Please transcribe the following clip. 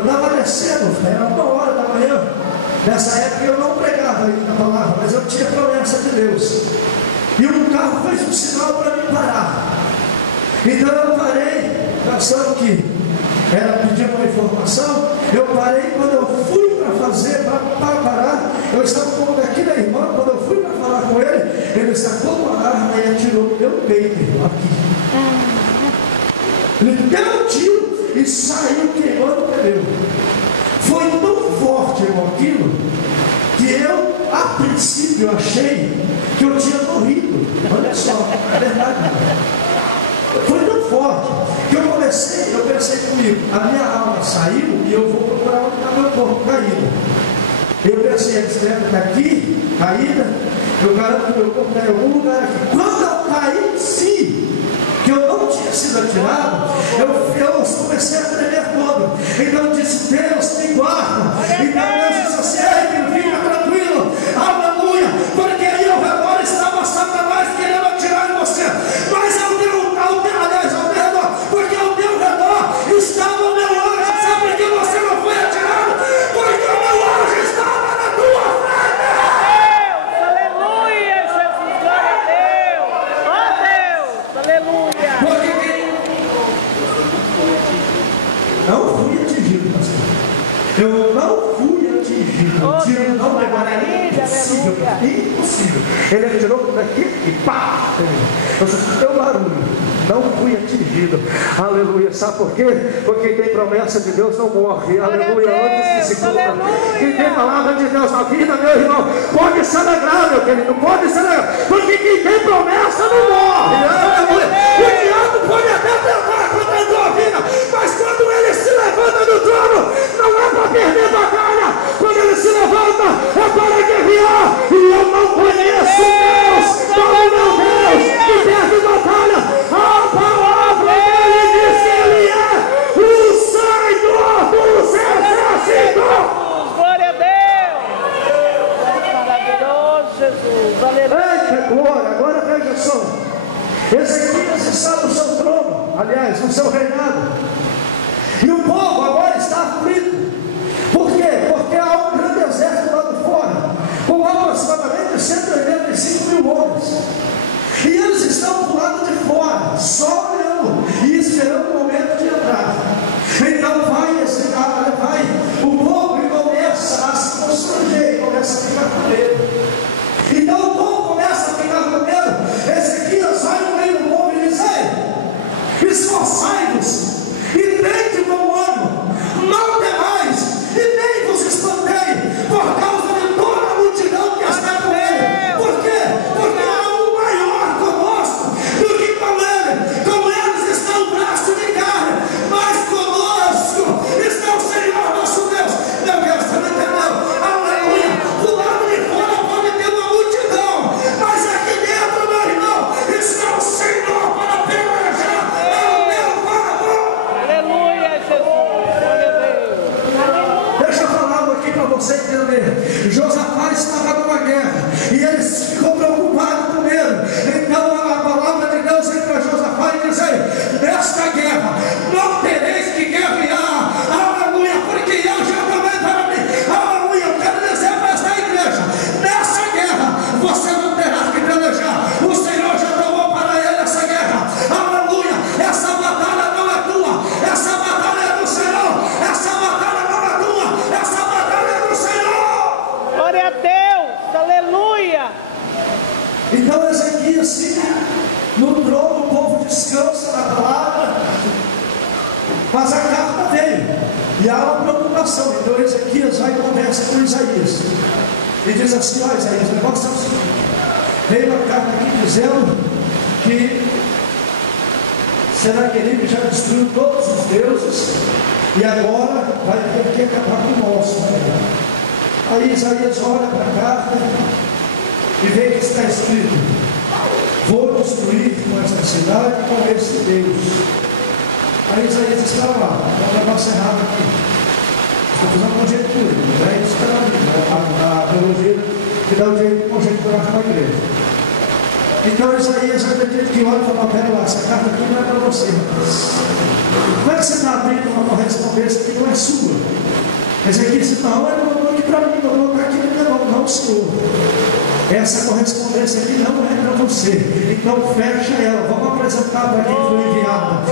Eu estava descendo, era 1h da manhã. Nessa época eu não pregava ainda a palavra, mas eu tinha promessa de Deus. E um carro fez um sinal para mim parar. Então eu parei, pensando que era pedir uma informação. Eu parei. Quando eu fui para parar, eu estava com aqui da irmã. Quando eu fui para falar com ele, ele sacou uma arma e atirou no meu peito, aqui. Ele deu um tiro e saiu queimando o pneu. Foi tão forte, irmão, aquilo, que eu, a princípio, achei que eu tinha morrido. Olha só, é verdade. Foi tão forte que eu pensei comigo, a minha alma saiu e eu vou procurar onde está meu corpo caído. Eu pensei, esse deve estar aqui, caída, eu garanto que meu corpo está em algum lugar aqui. Quando eu caí em si, que eu não tinha sido atirado, eu comecei a tremer todo. Então eu disse, Deus me guarda. Então Deus disse assim, ei, fica tranquilo, aleluia, porque aí ao redor estava Satanás querendo atirar em você, mas ao redor, porque ao teu redor estava o meu anjo. Sabe por que você não foi atirado? Porque o meu anjo estava na tua frente. Aleluia, Jesus, glória a Deus, ó Deus, aleluia. Não fui atingido, pastor. Eu não fui atingido. O tiro não pegaria. Impossível. Impossível. Ele atirou por aqui e pá! Eu só escutei um barulho. Não fui atingido. Aleluia. Sabe por quê? Porque quem tem promessa de Deus não morre. Aleluia. Antes que se cumpra. Quem tem palavra de Deus na vida, meu irmão, pode se alegrar, meu querido. Pode se alegrar. Porque quem tem promessa não morre. Aleluia. O diabo pode até tentar contra a tua vida, mas quando ele se levanta do trono, não é para perder batalha. Quando ele se levanta, é para guerrear. E eu não conheço Deus, como meu Deus, que perde batalha. A palavra dele diz que ele é o Senhor dos exércitos. Glória a Deus. Maravilhoso, Jesus. Aleluia. Eita glória, agora veja só. Ezequias está no seu trono, aliás, no seu reinado. E o povo agora está aflito. Por quê? Porque há um grande exército lá de fora, com aproximadamente 185 mil homens. E eles estão do lado de fora, só olhando e esperando o momento de entrar. Então vai o povo e começa a se constranger, começa a ficar com medo. Então o povo começa a ficar com medo. Ezequias vai no meio do povo e diz: ei, esforçai-vos e tende bom ânimo, não temais e nem vos espanteis por causa de toda a multidão que está com ele. Por quê? Porque há um maior conosco do que com ele. Com eles está o braço de carne, mas conosco está o Senhor nosso Deus. Meu Deus, você não entendeu? Aleluia. Do lado de fora pode ter uma multidão, mas aqui dentro, meu irmão, está o Senhor para pelejar. É o meu favor. Aleluia, Jesus. Glória a Deus. Deixa eu falar algo aqui para você entender. Josafá estava numa guerra e ele ficou preocupado com medo. Então a palavra de Deus vem para Josafá e diz: ei, nesta guerra não tereis que guerrear. Aleluia, porque eu já tomei para mim. Aleluia, eu quero dizer para esta igreja: nessa guerra você não terá que pelejar. O Senhor já tomou para ele essa guerra. Aleluia, essa batalha não é tua, essa batalha é do Senhor. Essa batalha não é tua, essa batalha é do Senhor. Glória a Deus. Aleluia. Então Ezequias fica no trono, o povo descansa na palavra, mas a carta veio e há uma preocupação. Então Ezequias vai e conversa com Isaías e diz assim: ó Isaías, o negócio é o seguinte, veio uma carta aqui dizendo que Senaqueribe já destruiu todos os deuses e agora vai ter que acabar com o nosso. Aí Isaías olha para a carta e vê que está escrito: vou destruir com esta cidade e com esse Deus. Aí Isaías está lá, está um negócio errado aqui. Estou fazendo uma conjectura, não é isso que está ali, a teologia que dá o jeito de conjecturar com a igreja. Então Isaías acredita que olha e fala: pera lá, essa carta aqui não é para você, rapaz. Não é que você está abrindo uma correspondência que não é sua. Mas aqui você não, ele mandou aqui para mim, eu vou colocar aqui no meu nome, não, senhor. Essa correspondência aqui não é para você. Então fecha ela. Vamos apresentar para quem foi enviado.